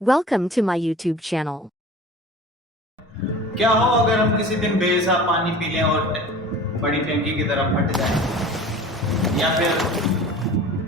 Welcome to my YouTube channel. क्या हो अगर हम किसी दिन बेहिसाब पानी पी लें और बड़ी टंकी की तरह फट जाए, या फिर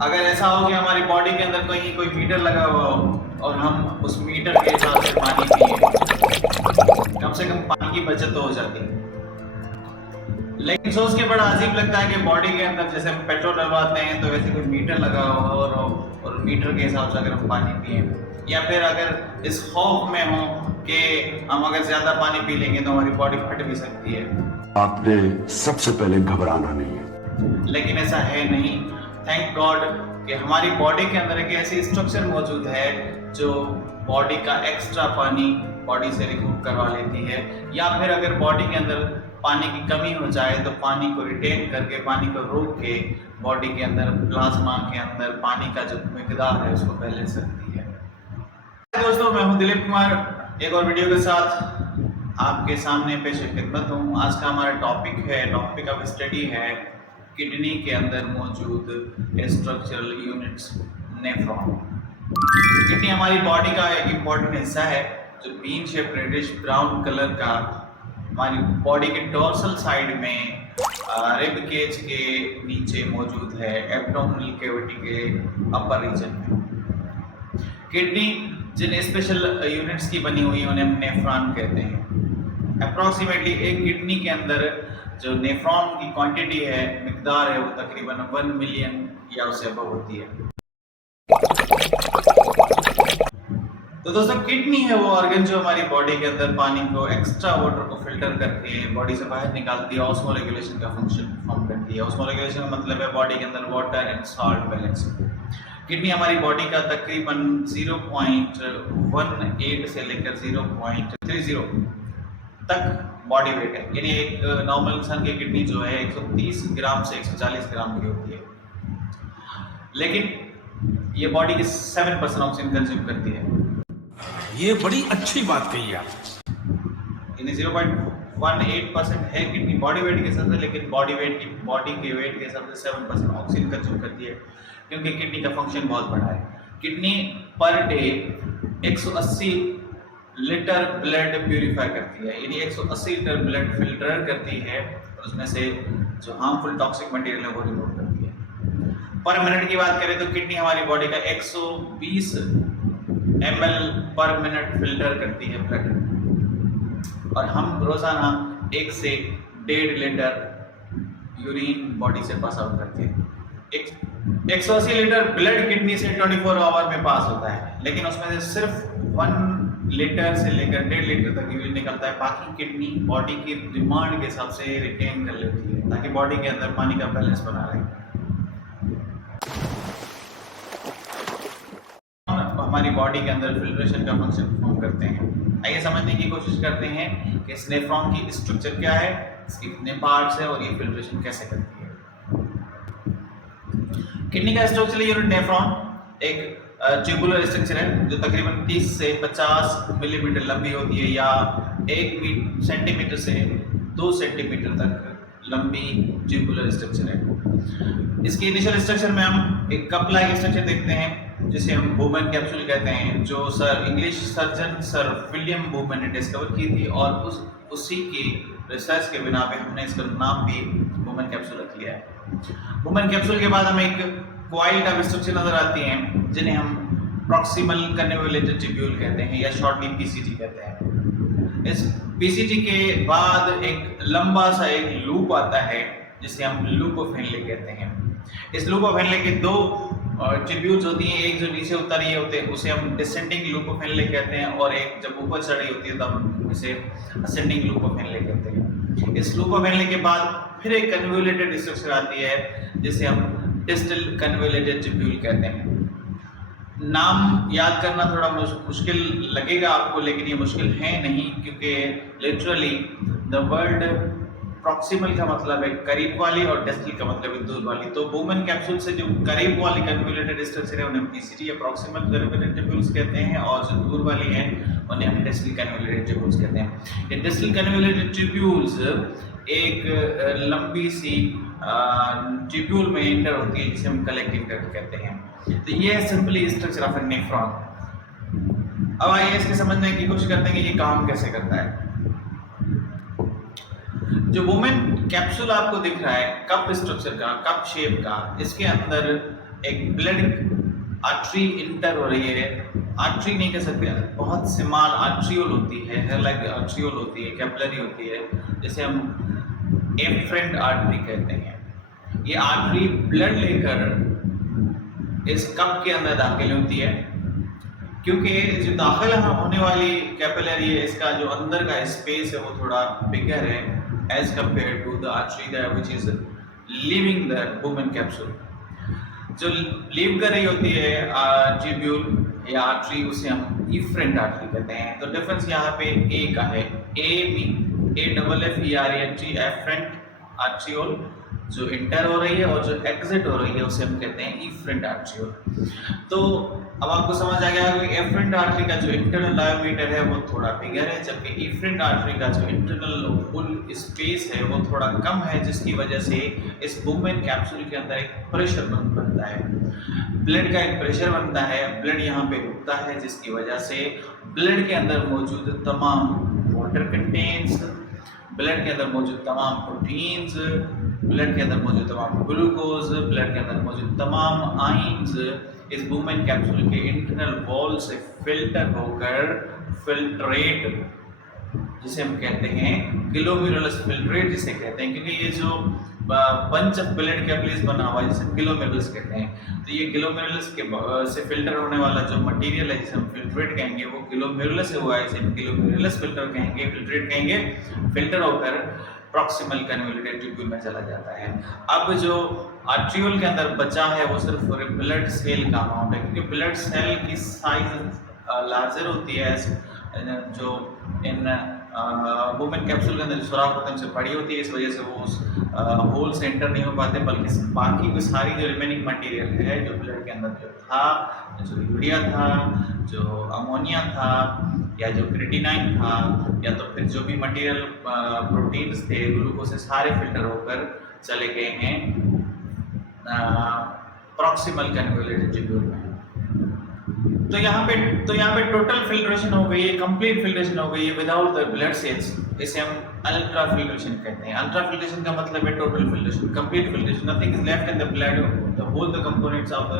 अगर ऐसा हो कि हमारी बॉडी के अंदर कहीं कोई मीटर लगा हुआ हो और हम उस मीटर के हिसाब से पानी पिए, कम से कम पानी की बचत तो हो जाती है। लेकिन सोच के बड़ा अजीब लगता है कि बॉडी के अंदर जैसे हम पेट्रोल डलवाते हैं तो वैसे कोई मीटर लगा हुआ हो और मीटर के हिसाब से अगर हम पानी पिए, या फिर अगर इस खौफ में हो कि हम अगर ज्यादा पानी पी लेंगे तो हमारी बॉडी फट भी सकती है। आपने सबसे पहले घबराना नहीं है, लेकिन ऐसा है नहीं। थैंक गॉड कि हमारी बॉडी के अंदर एक ऐसी स्ट्रक्चर मौजूद है जो बॉडी का एक्स्ट्रा पानी बॉडी से रिमूव करवा लेती है, या फिर अगर बॉडी के अंदर पानी की कमी हो जाए तो पानी को रिटेन करके, पानी को रोक के बॉडी के अंदर प्लाज्मा के अंदर पानी का जो मिकदार है उसको बैलेंस रखती है। दोस्तों, मैं हूं दिलीप कुमार, एक और वीडियो के साथ आपके सामने पेश खिदमत हूँ। आज का हमारा टॉपिक ऑफ स्टडी है किडनी के अंदर मौजूद स्ट्रक्चरल यूनिट्स, नेफ्रॉन। किडनी हमारी बॉडी का एक इम्पॉर्टेंट हिस्सा है जो bean shape reddish brown colour का हमारी बॉडी के डोर्सल साइड में रिब केज के नीचे मौजूद है, एब्डोमिनल कैविटी के अपर रीजन में। किडनी जिन स्पेशल यूनिट्स की बनी हुई है उन्हें हम नेफ्रॉन कहते हैं। अप्रॉक्सीमेटली एक किडनी के अंदर जो नेफ्रॉन की क्वांटिटी है, मिकदार है, वो तकरीबन 1 मिलियन या उससे अबव होती है। तो दोस्तों, किडनी है वो ऑर्गन जो हमारी बॉडी के अंदर पानी को, एक्स्ट्रा वाटर को फिल्टर करके बॉडी से बाहर निकालती है, ऑस्मोरेगुलेशन का फंक्शन परफॉर्म करती है। ऑस्मोरेगुलेशन का मतलब है बॉडी के अंदर water and salt balance. Kidney हमारी बॉडी का तकरीबन 0.18 से लेकर 0.30 तक बॉडी वेट है, यानी एक नॉर्मल इंसान की किडनी जो है 130 ग्राम से 140 ग्राम की होती है, लेकिन ये बॉडी के 7% ऑक्सीजन कंज्यूम करती है। ये बड़ी अच्छी बात कही आप। यानी 0.18% है किडनी बॉडी वेट के हिसाब से, लेकिन बॉडी के वेट के हिसाब से 7% ऑक्सीजन कंज्यूम करती है, क्योंकि किडनी का फंक्शन बहुत बड़ा है। Kidney per day 180 litre blood purify करती है, यानी 180 लीटर ब्लड फिल्टर करती है और उसमें से जो हार्मफुल टॉक्सिक मटेरियल है वो रिमूव करती है। पर मिनट की बात करें तो किडनी हमारी बॉडी का 120 ml पर मिनट फिल्टर करती है ब्लड, और हम रोजाना 1 से 1.5 लीटर यूरिन बॉडी से पास आउट करते हैं। 180 लीटर ब्लड किडनी से 24 आवर में पास होता है, लेकिन उसमें से सिर्फ 1 लीटर से लेकर 1.5 लीटर तक यूरिन निकलता है। बाकी किडनी बॉडी की डिमांड के हिसाब से रिटेन कर लेती है ताकि बॉडी के अंदर पानी का बैलेंस बना रहे। हमारी बॉडी के अंदर फिल्ट्रेशन का फंक्शन परफॉर्म करते हैं। आइए समझने की कोशिश करते हैं कि इस नेफ्रॉन की स्ट्रक्चर क्या है, इसके कितने पार्ट्स हैं और ये फिल्ट्रेशन कैसे करती है। किडनी का स्ट्रक्चरल यूनिट नेफ्रॉन एक ट्यूबुलर स्ट्रक्चर है जो तकरीबन 30 से 50 मिलीमीटर लंबी होती है, या 1 सेंटीमीटर से 2 सेंटीमीटर तक लंबी ट्यूबुलर स्ट्रक्चर है। इसकी इनिशियल स्ट्रक्चर में हम एक कप लाइक स्ट्रक्चर देखते हैं जिसे हम बुमन कैप्सूल कहते हैं, जो इंग्लिश सर्जन सर विलियम बुमन ने डिस्कवर की थी, और उसी की रिसर्च के बिना पे हमने इसका नाम भी बुमन कैप्सूल रख लिया है। बुमन कैप्सूल के बाद हमें एक कॉइल टाइप स्ट्रक्चर नजर आती हैं जिन्हें हम प्रॉक्सिमल कन्वोल्यूटेड ट्यूब्यूल कहते हैं, या शॉर्टली पीसीटी कहते हैं। इस पीसीटी के बाद एक लंबा सा एक लूप आता है जिसे हम लूप ऑफ हेनले कहते हैं। इस लूप ऑफ हेनले के 2 ट्यूब्यूल्स होती हैं, एक जो नीचे उतर रही होते हैं उसे हम डिसेंडिंग लूप ऑफ हेनले कहते हैं, और एक जब ऊपर चढ़ रही होती है तब हम इसे असेंडिंग लूप ऑफ हेनले कहते हैं। इस लूप ऑफ हेनले के बाद फिर एक कन्वोल्यूटेड स्ट्रक्चर आती है जिसे हम डिस्टल कन्वोल्यूटेड ट्यूब्यूल कहते हैं। नाम याद करना थोड़ा मुश्किल लगेगा आपको, लेकिन ये मुश्किल है नहीं, क्योंकि लिटरली द वर्ड प्रॉक्सिमल का मतलब है करीब वाली और डिस्टल का मतलब है दूर वाली। तो बुमन कैप्सूल से जो करीब वाली कन्वोल्यूटेड स्ट्रक्चर है उन्हें हम पीसीटी या प्रॉक्सिमल कन्वोल्यूटेड ट्यूब्यूल्स कहते हैं, और जो दूर वाली हैं उन्हें हम डिस्टल कन्वोल्यूटेड ट्यूब्यूल्स कहते हैं। ये डिस्टल कन्वोल्यूटेड ट्यूब्यूल्स एक लंबी सी ट्यूब्यूल में एंटर होती है जिसे हम कलेक्टिंग डक्ट कहते हैं। तो ये है simply structure of A nephron. अब आइए इसके समझने की कोशिश करते हैं कि ये काम कैसे करता है। जो वुमेन कैप्सूल आपको दिख रहा है कप स्ट्रक्चर का, कप शेप का, इसके अंदर एक ब्लड आर्टरी इंटर हो रही है। आर्टरी नहीं कह सकते, बहुत स्मॉल आर्ट्रियोल होती है, हेयर लाइक आर्ट्रियोल होती है, कैपिलरी होती है, जिसे हम एफरेंट आर्टरी कहते हैं। ये आर्टरी ब्लड लेकर इस कप के अंदर दाखिल होती है, क्योंकि जो दाखिल होने वाली कैपिलरी है, इसका जो अंदर का स्पेस है वो थोड़ा बिगर है as compare to the artery which is leaving the Bowman capsule. जो लीव कर रही होती है ट्यूब्यूल या आर्टरी, उसे हम इफरेंट आर्टरी कहते हैं। तो डिफरेंस यहाँ पे ए का है, A double F E R N T, afferent arteriole जो इंटर हो रही है, और जो एग्जिट हो रही है उसे हम कहते हैं इफरेंट आर्ट्रियोल। तो अब आपको समझ आ गया कि एफरेंट आर्टरी का जो इंटरनल डायमीटर है वो थोड़ा बिगर है, जबकि इफरेंट आर्टरी का जो इंटरनल फुल स्पेस है वो थोड़ा कम है, जिसकी वजह से इस वुमेन कैप्सूल के अंदर एक प्रेशर बनता है, ब्लड का एक प्रेशर बनता है, ब्लड यहाँ पे रुकता है, जिसकी वजह से ब्लड के अंदर मौजूद तमाम वाटर कंटेंट्स, ब्लड के अंदर मौजूद तमाम प्रोटीन्स, ब्लड के अंदर मौजूद तमाम ग्लूकोज, ब्लड के अंदर मौजूद तमाम आइंस इस वुमेन कैप्सूल के इंटरनल वॉल से फिल्टर होकर फिल्ट्रेट, जिसे हम कहते हैं ग्लोमेरुलस फिल्ट्रेट जिसे कहते हैं, क्योंकि ये जो बंच ऑफ ब्लड कैपिलरीज बना हुआ है जिसे ग्लोमेरुलस कहते हैं, तो ये ग्लोमेरुलस के से फिल्टर होने वाला जो मटेरियल है जिसे हम फिल्ट्रेट कहेंगे वो ग्लोमेरुलस से हुआ है, इसे ग्लोमेरुलस फिल्टर कहेंगे, फिल्ट्रेट कहेंगे, फिल्टर होकर प्रॉक्सिमल कन्वोल्यूटेड ट्यूब्यूल में चला जाता है। अब जो आर्ट्रियोल के अंदर बचा है वो सिर्फ ब्लड सेल का अमाउंट है, क्योंकि ब्लड सेल की साइज लार्जर होती है, जो इन वुमेन कैप्सूल के अंदर जो सुराख होते हैं उनसे बड़ी होती है, इस वजह से वो उस होल से एंटर नहीं हो पाते, बल्कि बाकी की सारी जो रिमेनिंग मटेरियल है जो ब्लड के अंदर जो था, जो यूरिया था, जो अमोनिया था, या जो क्रिएटिनाइन था, या तो फिर जो भी मटेरियल प्रोटीन्स थे, ग्लूकोज से सारे फिल्टर होकर चले गए हैं प्रॉक्सिमल कन्वोल्यूटेड ट्यूब्यूल में। तो यहाँ पे टोटल फिल्ट्रेशन हो गई है, कंप्लीट फिल्ट्रेशन हो गई है विदाउट द ब्लड सेल्स, इसे हम अल्ट्रा फिल्ट्रेशन कहते हैं। अल्ट्रा फिल्ट्रेशन का मतलब है total filtration, complete filtration, nothing is left in the blood, the whole the components of the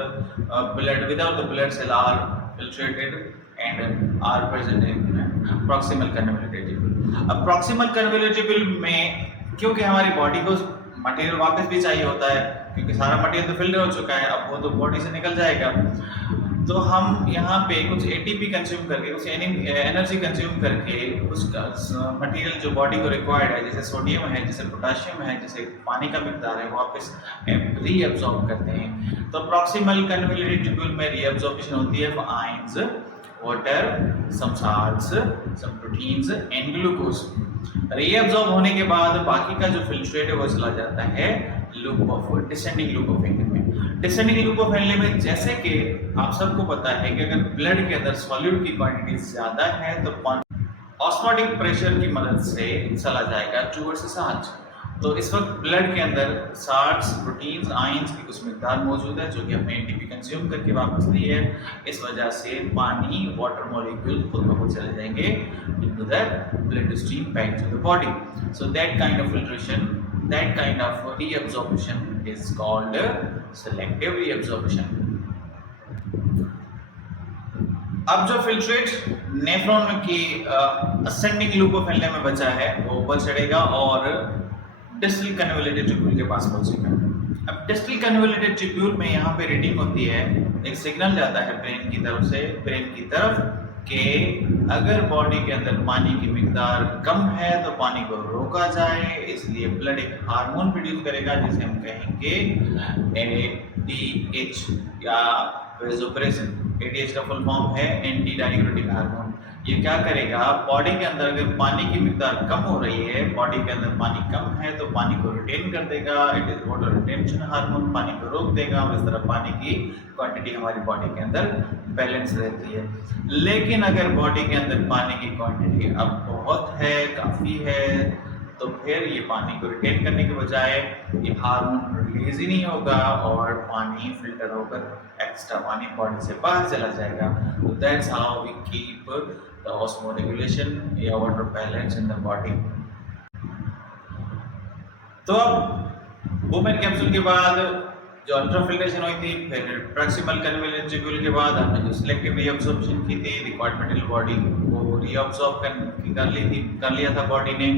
blood without the blood cell are filtrated and are present in proximal convoluted tubule. अब proximal convoluted tubule में क्योंकि हमारी body को material वापस भी चाहिए होता है, क्योंकि सारा मटेरियल तो फिल्टर हो चुका है, अब वो तो बॉडी से निकल जाएगा, तो हम यहाँ पे कुछ एटीपी कंज्यूम करके, कुछ एनर्जी कंज्यूम करके उसका मटेरियल जो बॉडी को रिक्वायर्ड है, जैसे सोडियम है, जैसे पोटाशियम है, जैसे पानी का मिकदार है, वापस रीअब्सॉर्ब करते हैं। तो प्रॉक्सिमल कन्वोल्यूटेड ट्यूब्यूल में रीअब्सॉर्प्शन होती है ions, water, some salts, some proteins and glucose. Reabsorb होने के बाद बाकी का जो फिल्ट्रेट है वो चला जाता है loop of descending loop of Henle में। डिसेंडिंग लूप ऑफ हेनले में जैसे कि आप सबको पता है कि अगर ब्लड के अंदर सॉल्यूट की क्वांटिटी ज्यादा है तो ऑस्मोटिक प्रेशर की मदद से चला जाएगा टुवर्ड्स साल्ट। तो इस वक्त ब्लड के अंदर साल्ट्स, प्रोटीन्स, आयंस की कुछ मिकदार मौजूद है जो कि हमने एटीपी कंज्यूम करके वापस ली है, इस वजह से पानी, वाटर मॉलिक्यूल खुद ब खुद चले जाएंगे into the blood stream back to the body. So that kind of filtration, that kind of reabsorption is called selective reabsorption. अब जो फिल्ट्रेट नेफ्रॉन की असेंडिंग लूप ऑफ हेनले में बचा है वो ऊपर चढ़ेगा और डिस्टल कन्वोल्यूटेड ट्यूब्यूल के पास पहुंचेगा। अब डिस्टल कन्वोल्यूटेड ट्यूब्यूल में यहाँ पे रीडिंग होती है, एक सिग्नल जाता है ब्रेन की तरफ से, ब्रेन की तरफ कि अगर बॉडी के अंदर पानी की मिकदार कम है तो पानी को रोका जाए, इसलिए ब्लड एक हार्मोन प्रोड्यूस करेगा जिसे हम कहेंगे ADH या वेसोप्रेसिन। ADH का फुल फॉर्म है एंटी डाययूरेटिक हार्मोन। ये क्या करेगा, बॉडी के अंदर अगर पानी की मिकदार कम हो रही है, बॉडी के अंदर पानी कम है तो पानी को रिटेन कर देगा, it is water retention hormone, पानी को रोक देगा, इस तरह पानी की क्वांटिटी हमारी बॉडी के अंदर बैलेंस रहती है। लेकिन अगर बॉडी के अंदर पानी की क्वांटिटी अब बहुत है, काफ़ी है, तो फिर ये पानी को रिटेन करने के बजाय ये हार्मोन रिलीज ही नहीं होगा और पानी फिल्टर होकर एक्स्ट्रा पानी बॉडी से बाहर चला जाएगा। तो that's how we keep the osmoregulation या water balance in the body. तो अब वुमेन कैप्सूल के बाद जो अल्ट्राफिल्ट्रेशन हुई थी, फिर प्रॉक्सिमल कन्वेलेंस ट्यूब्यूल के बाद हमने जो सिलेक्टिव रीअब्सॉर्प्शन की थी, रिक्वायर्ड मेटेरियल बॉडी वो रीअब्सॉर्ब कर लिया था बॉडी ने।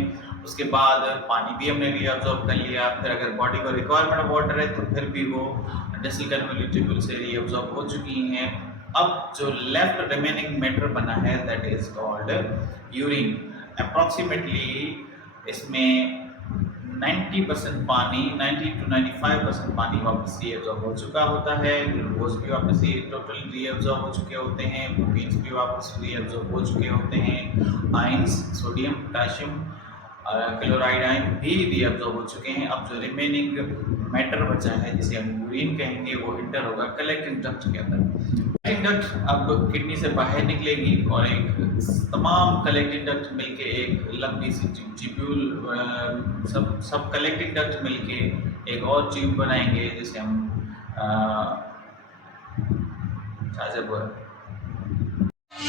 उसके बाद पानी भी हमने रीअब्सॉर्ब कर लिया। फिर अगर बॉडी को रिक्वायरमेंट ऑफ वाटर है तो फिर भी वो डिस्टल कन्वेलेंस ट्यूब्यूल से रीअब्सॉर्ब हो चुकी हैं। अब जो लेफ्ट रिमेनिंग मैटर बना है that is called urine. Approximately इसमें 90% पानी, 90 to 95% पानी वापस रीअब्सॉर्ब हो चुका होता है। ग्लूकोज भी वापस टोटल रीअब्सॉर्ब हो चुके होते हैं, प्रोटीन्स भी वापस रीअब्सॉर्ब हो चुके होते हैं, ions sodium potassium chloride ion भी रीअब्सॉर्ब हो चुके हैं। अब जो रिमेनिंग मैटर बचा है जिसे हम यूरिन कहेंगे वो इंटर होगा कलेक्टिंग डक्ट के अंदर। कलेक्टिंग डक्ट अब किडनी से बाहर निकलेगी और एक तमाम कलेक्टिंग डक्ट मिलके एक लंबी सी ट्यूब्यूल सब कलेक्टिंग डक्ट मिलके एक और ट्यूब बनाएंगे जिसे हम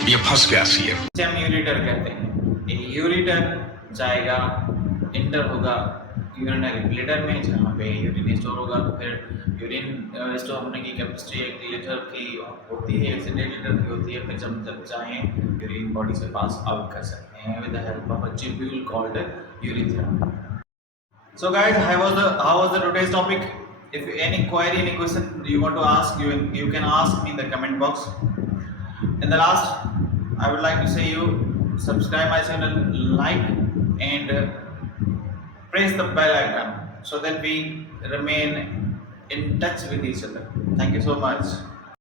ये फंस गया सी हम यूरिटर कहते हैं। ये यूरिटर जाएगा, इंटर होगा यूरिनरी ब्लैडर में जहाँ पे यूरिन स्टोर होगा। फिर यूरिन स्टोर होने की कैपेसिटी 1 लीटर की होती है, 1 से 1.5 लीटर की होती है। फिर जब चाहें यूरिन बॉडी से पास आउट कर सकते हैं with the help of a tubule called urethra. So guys, how was the today's topic? If any query, any question you want to ask, you can ask me in the comment box. In the last, I would like to say you subscribe my channel, like and press the bell icon so that we remain in touch with each other. Thank you so much.